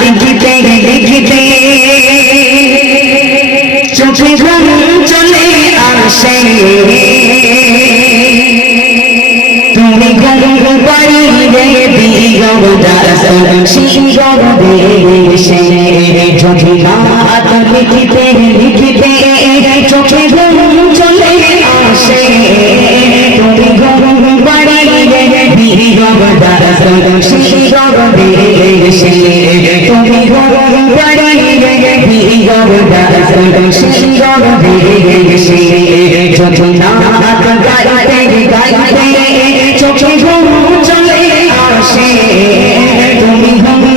লিখিতে লিখিতে চোখে চলে আসে তুমি পাড়িয়ে দিও দাসন শিগর দেশে রাত লিখিতে গাইতে চোখে চলে আসে তুমি তুমি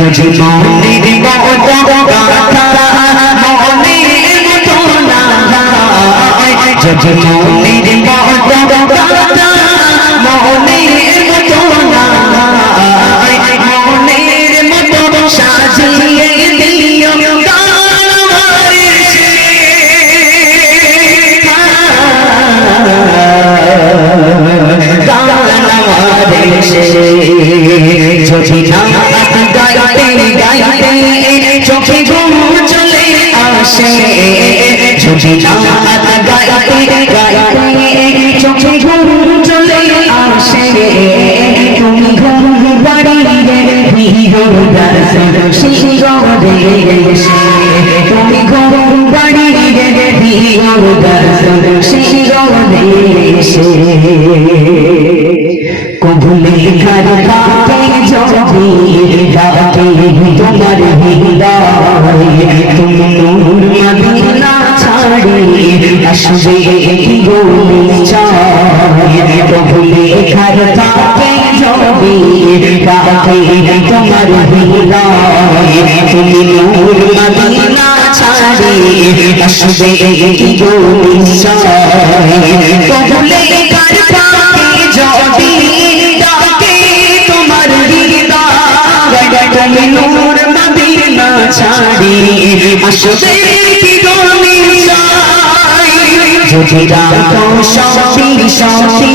যদি মনের মনের হয় যদি মনের দিও দর্শন এসে তুমি ঘুম বাড়িয়ে দিও দর্শন শিগরে কবুলে ঘর কাপে যদি ডাকে তোমার হৃদয় তুমি নূর মদিনা ছাড়ি আসবে কি গোলি চায় কবুলে ঘর কাপে ডাকে তোমার হৃদয় তুমি নূর মদিনা ছাড়ি আসবে কাপে যদি রাখো সতী সতী